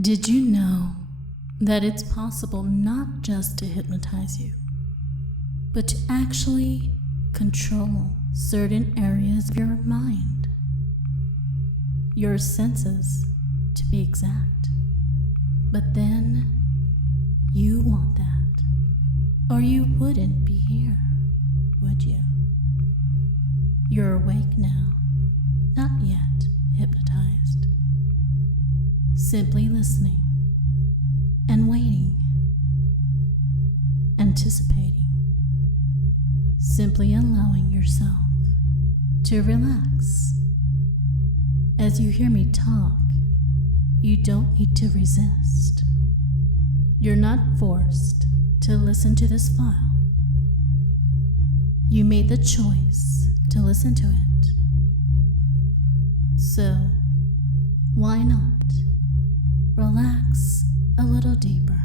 Did you know that it's possible not just to hypnotize you, but to actually control certain areas of your mind? Your senses, to be exact. But then, you want that, or you wouldn't be here, would you? You're awake now, not yet hypnotized. Simply listening and waiting, anticipating, simply allowing yourself to relax. As you hear me talk, you don't need to resist. You're not forced to listen to this file. You made the choice to listen to it. So, why not relax a little deeper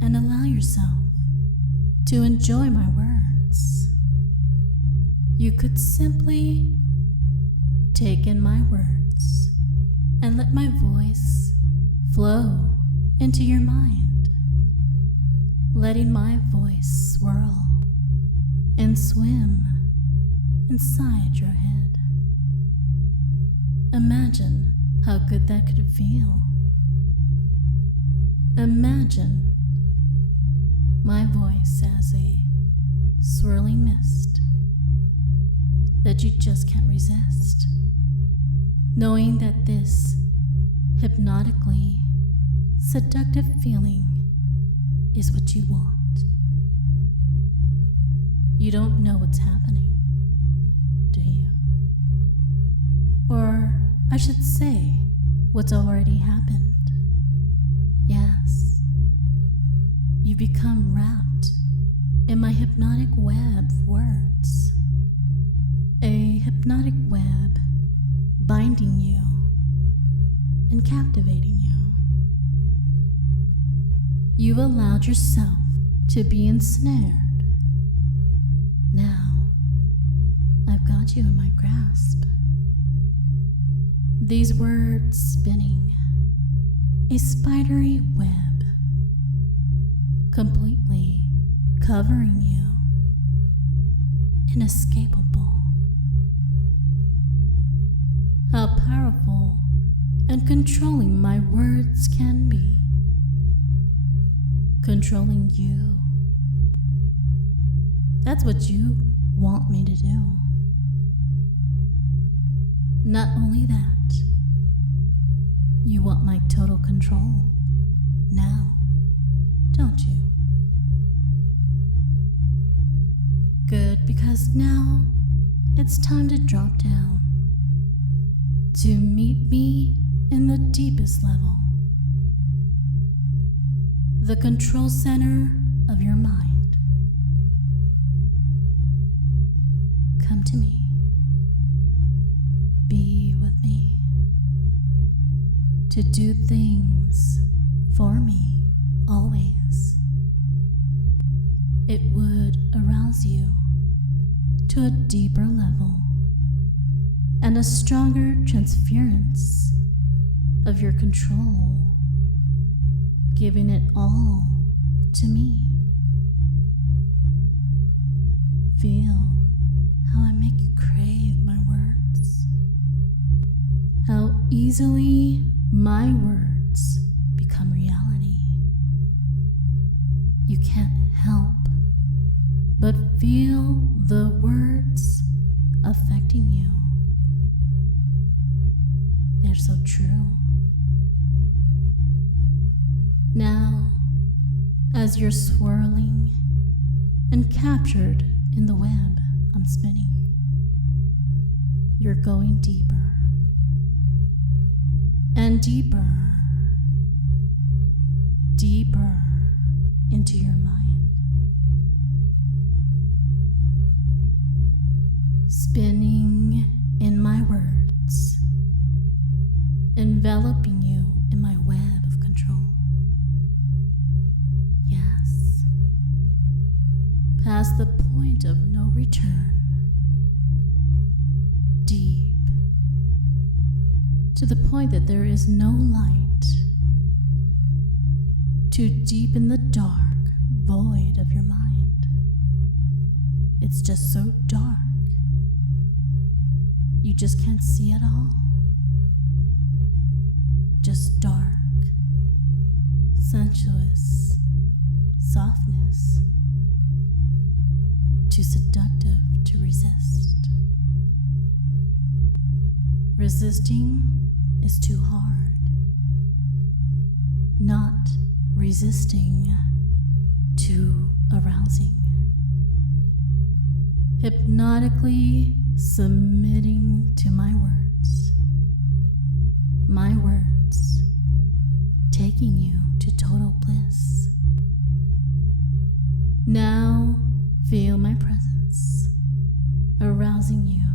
and allow yourself to enjoy my words? You could simply take in my words and let my voice flow into your mind, letting my voice swirl and swim inside your head. Imagine how good that could feel. Imagine my voice as a swirling mist that you just can't resist, knowing that this hypnotically seductive feeling is what you want. You don't know what's happening, do you? Or I should say, what's already happened. Yes, you become wrapped in my hypnotic web of words. A hypnotic web binding you and captivating you. You've allowed yourself to be ensnared. Now, I've got you in my grasp. These words spinning, a spidery web, completely covering you, inescapable. How powerful and controlling my words can be. Controlling you. That's what you want me to do. Not only that, you want my total control now, don't you? Good, because now it's time to drop down to meet me in the deepest level, the control center of your mind. Come to me. Be with me. To do things for me, always. It would arouse you to a deeper level and a stronger transference of your control, giving it all to me. Feel how I make you crave my words, how easily my words become reality. You can't help but feel the words affecting you. They're so true. Now, as you're swirling and captured in the web I'm spinning, you're going deeper and deeper, deeper into your mind, spinning in my words, enveloping you in my web of control. Yes, past the point of no return, deep, to the point that there is no light too deep in the dark void of your mind. It's just so dark. You just can't see at all. Just dark, sensuous softness, too seductive to resist. Resisting is too hard. Not resisting, too arousing. Hypnotically submitting to my words. My words taking you to total bliss. Now feel my presence arousing you.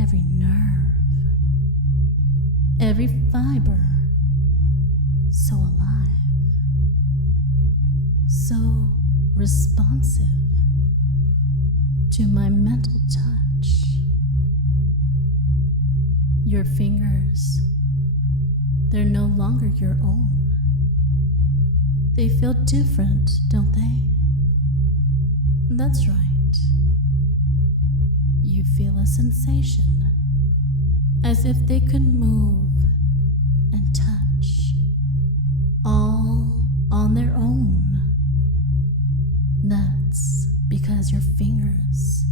Every nerve, every fiber, so alive, so responsive to my mental touch. Your fingers, they're no longer your own. They feel different, don't they? That's right. You feel a sensation, as if they could move and touch, all on their own. That's because your fingers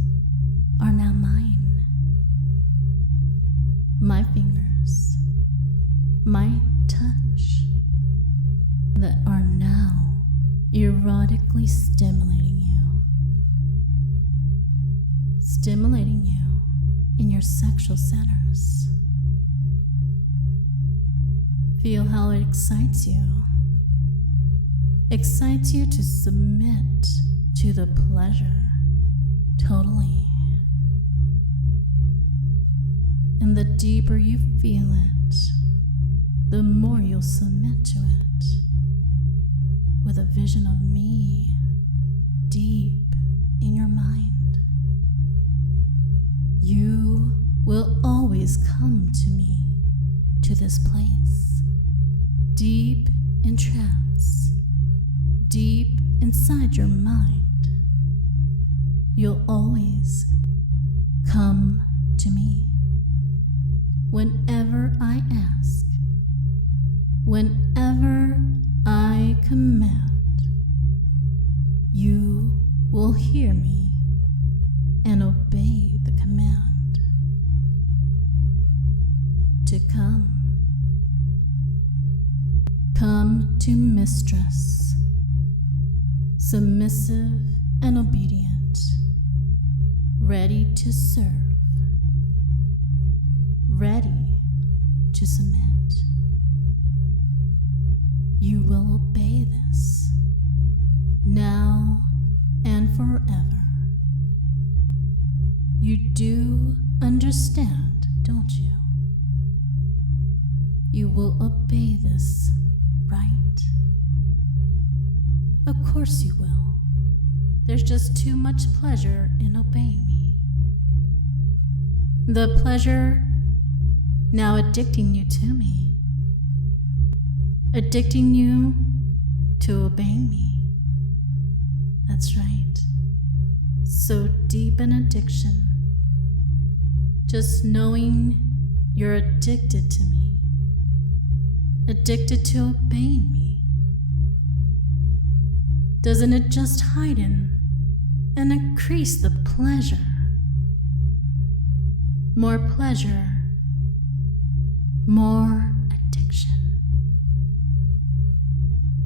are now mine. My fingers, my touch, that are now erotically stimulating you. Stimulating you in your sexual centers. Feel how it excites you. Excites you to submit to the pleasure totally. And the deeper you feel it, the more you'll submit to it, with a vision of me deep in your mind. You will always come to me, to this place, deep in trance, deep inside your mind. You'll always come to me. Whenever I ask, whenever I command, you will hear me and obey the command to come. Come to mistress, submissive and obedient, ready to serve, ready to submit. You will obey this, now and forever. You do understand, don't you? You will obey this, right? Of course you will. There's just too much pleasure in obeying me. The pleasure now addicting you to me. Addicting you to obeying me. That's right. So deep an addiction. Just knowing you're addicted to me. Addicted to obeying me. Doesn't it just heighten and increase the pleasure? More pleasure, more addiction.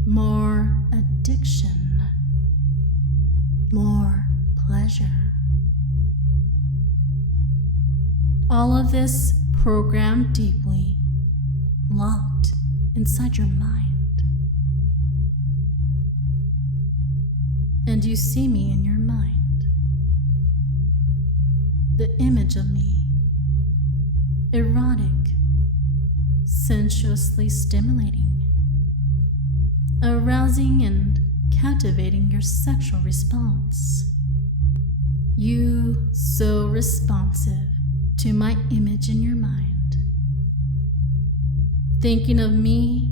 More addiction, more pleasure. All of this programmed deeply, locked inside your mind. And you see me in your mind. The image of me, erotic, sensuously stimulating, arousing and captivating your sexual response. You so responsive to my image in your mind. Thinking of me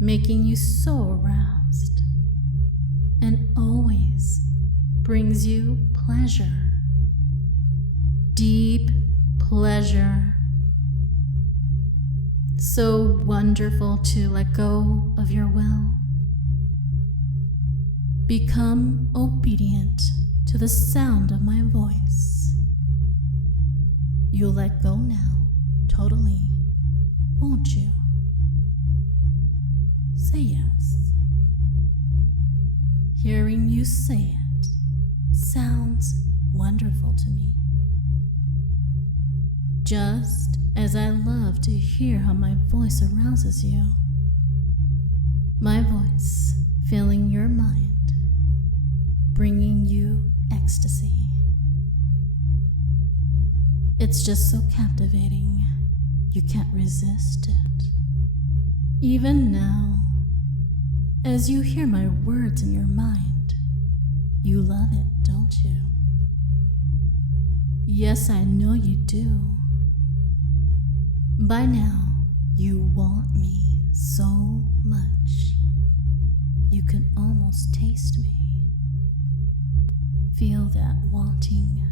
making you so aroused, and always brings you pleasure, deep pleasure. So wonderful to let go of your will. Become obedient to the sound of my voice. You'll let go now, totally, won't you? Say yes. Hearing you say it sounds wonderful to me. Just as I love to hear how my voice arouses you. My voice filling your mind, bringing you ecstasy. It's just so captivating, you can't resist it. Even now, as you hear my words in your mind, you love it, don't you? Yes, I know you do. By now, you want me so much, you can almost taste me. Feel that wanting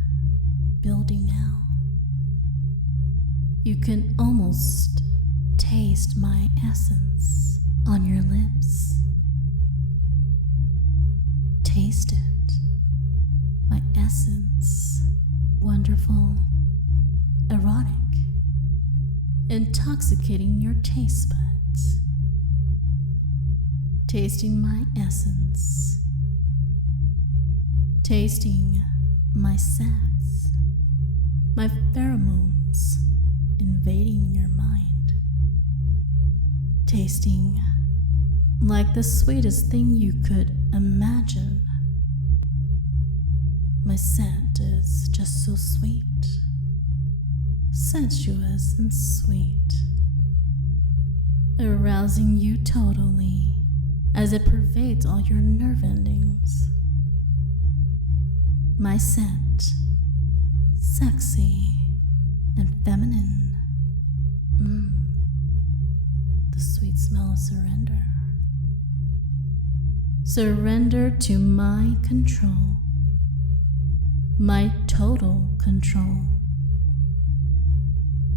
building now. You can almost taste my essence on your lips. Taste it, my essence, wonderful, erotic, intoxicating your taste buds. Tasting my essence, tasting my sex, my pheromones invading your mind, tasting like the sweetest thing you could imagine. My scent is just so sweet, sensuous and sweet, arousing you totally as it pervades all your nerve endings. My scent, sexy and feminine. The sweet smell of surrender. Surrender to my control, my total control.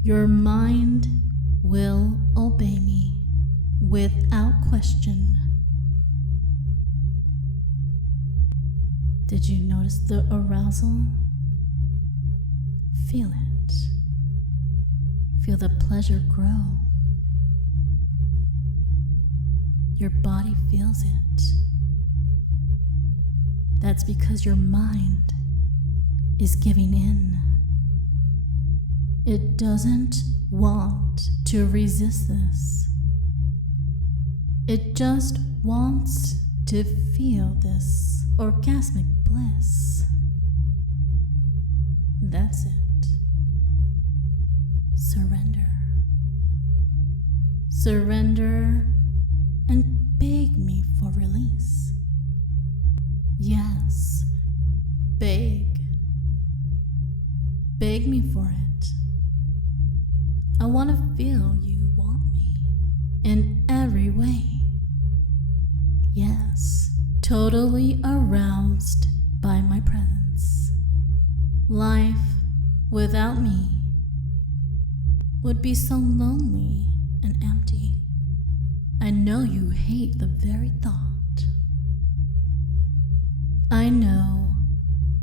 Your mind will obey me without question. Did you notice the arousal? Feel it. Feel the pleasure grow. Your body feels it. That's because your mind is giving in. It doesn't want to resist this. It just wants to feel this orgasmic bliss. That's it. Surrender. Surrender and beg me for release. Yes, beg. Beg me for it. I want to feel you want me in every way. Yes, totally aroused by my presence. Life without me would be so lonely and empty. I know you hate the very thought. I know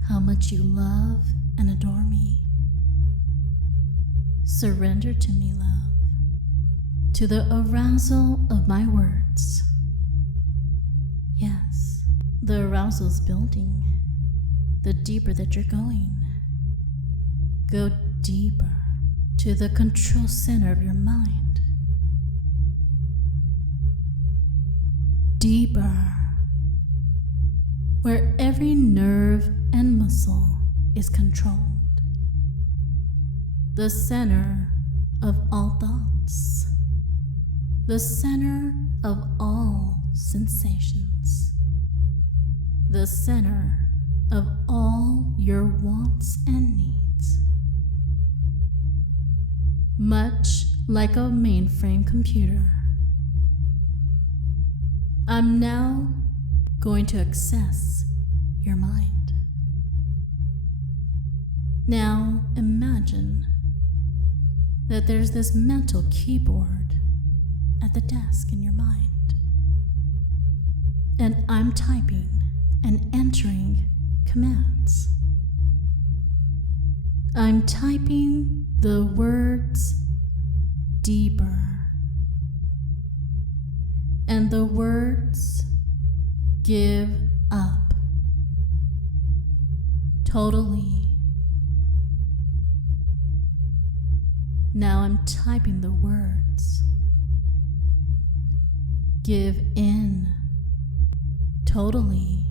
how much you love and adore me. Surrender to me, love, to the arousal of my words. Yes, the arousal's building. The deeper that you're going, go deeper to the control center of your mind. Deeper, where every nerve and muscle is controlled. The center of all thoughts. The center of all sensations. The center of all your wants and needs. Much like a mainframe computer, I'm now going to access your mind. Now imagine that there's this mental keyboard at the desk in your mind. And I'm typing and entering commands. I'm typing the words deeper and the words give up totally. Now I'm typing the words give in totally.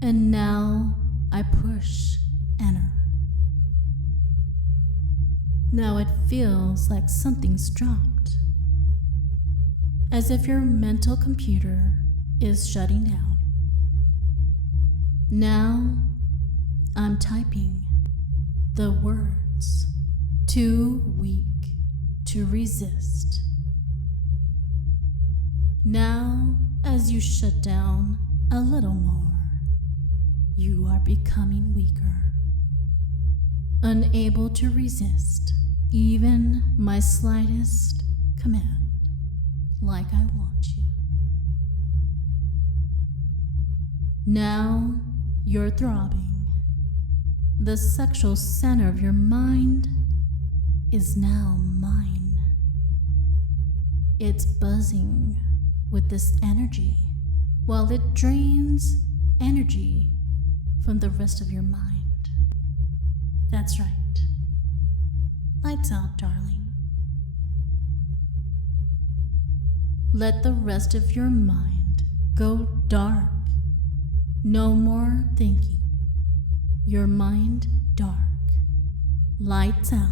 And now I push enter. Now it feels like something's dropped, as if your mental computer is shutting down. Now I'm typing the words too weak to resist. Now, as you shut down a little more, you are becoming weaker, unable to resist even my slightest command, like I want you. Now you're throbbing. The sexual center of your mind is now mine. It's buzzing with this energy while it drains energy from the rest of your mind. That's right. Lights out, darling. Let the rest of your mind go dark. No more thinking. Your mind dark. Lights out.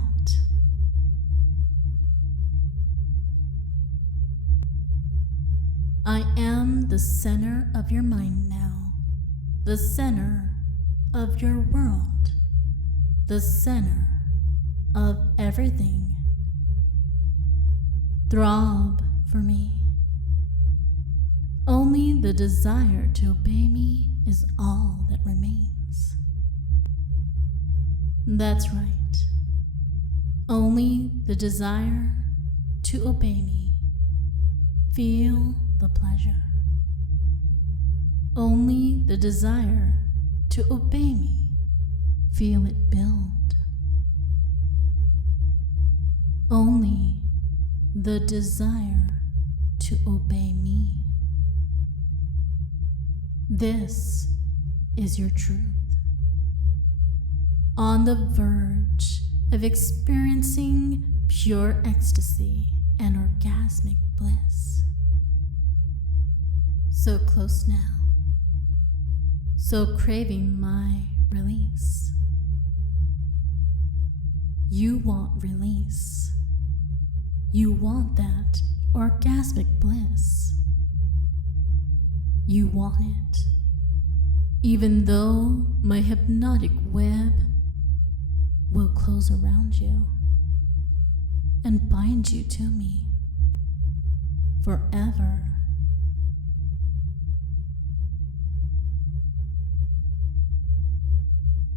I am the center of your mind now. The center of your world. The center of everything. Throb for me. Only the desire to obey me is all that remains. That's right. Only the desire to obey me. Feel the pleasure. Only the desire to obey me. Feel it build. Only the desire to obey me. This is your truth. On the verge of experiencing pure ecstasy and orgasmic bliss. So close now. So craving my release. You want release. You want that orgasmic bliss. You want it, even though my hypnotic web will close around you and bind you to me forever.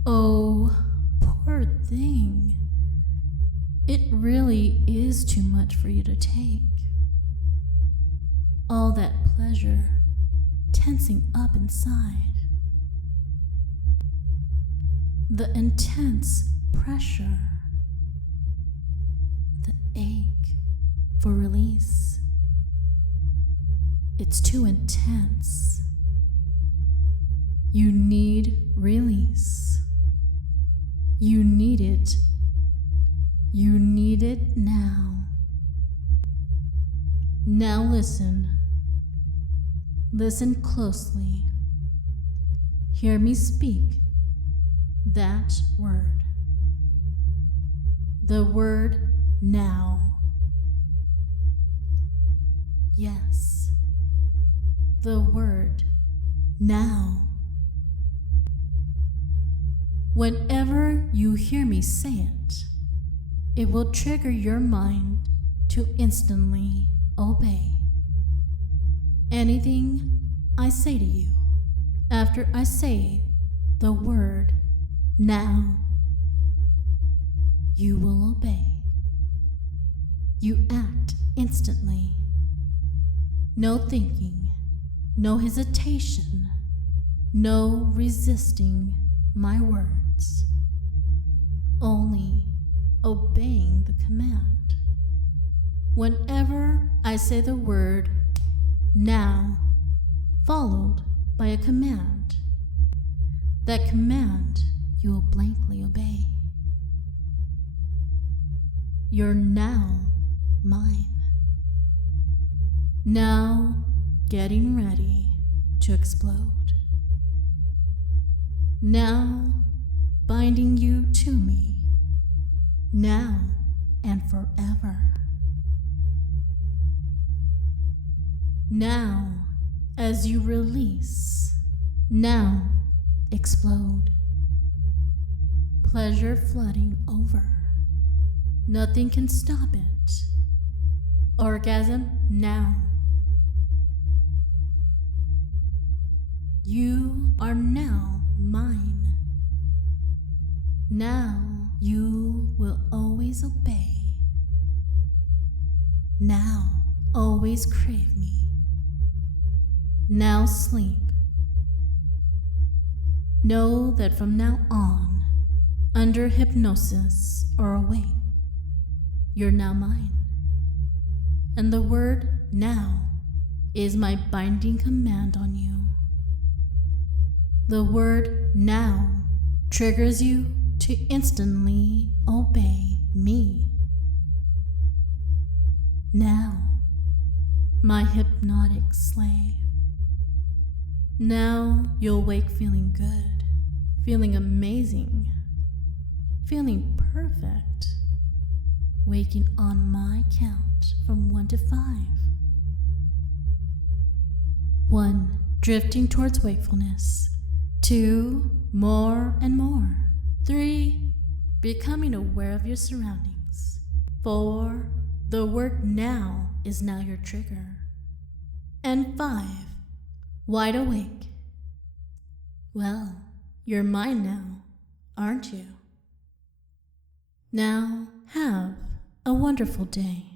Oh, poor thing. It really is too much for you to take. All that pleasure tensing up inside. The intense pressure. The ache for release. It's too intense. You need release. You need it. You need it now. Now listen. Listen closely. Hear me speak that word. The word now. Yes. The word now. Whenever you hear me say it, it will trigger your mind to instantly obey. Anything I say to you, after I say the word now, you will obey. You act instantly. No thinking, no hesitation, no resisting my words. Only obeying the command. Whenever I say the word now, followed by a command, that command you will blankly obey. You're now mine. Now getting ready to explode. Now binding you to me. Now and forever. Now, as you release, now explode. Pleasure flooding over. Nothing can stop it. Orgasm now. You are now mine. Now you will always obey. Now always crave me. Now sleep. Know that from now on, under hypnosis or awake, you're now mine. And the word now is my binding command on you. The word now triggers you to instantly obey me. Now, my hypnotic slave. Now you'll wake feeling good, feeling amazing, feeling perfect, waking on my count from 1 to 5. 1, drifting towards wakefulness. 2, more and more. 3, becoming aware of your surroundings. 4, the word now is now your trigger. And 5, wide awake. Well, you're mine now, aren't you? Now have a wonderful day.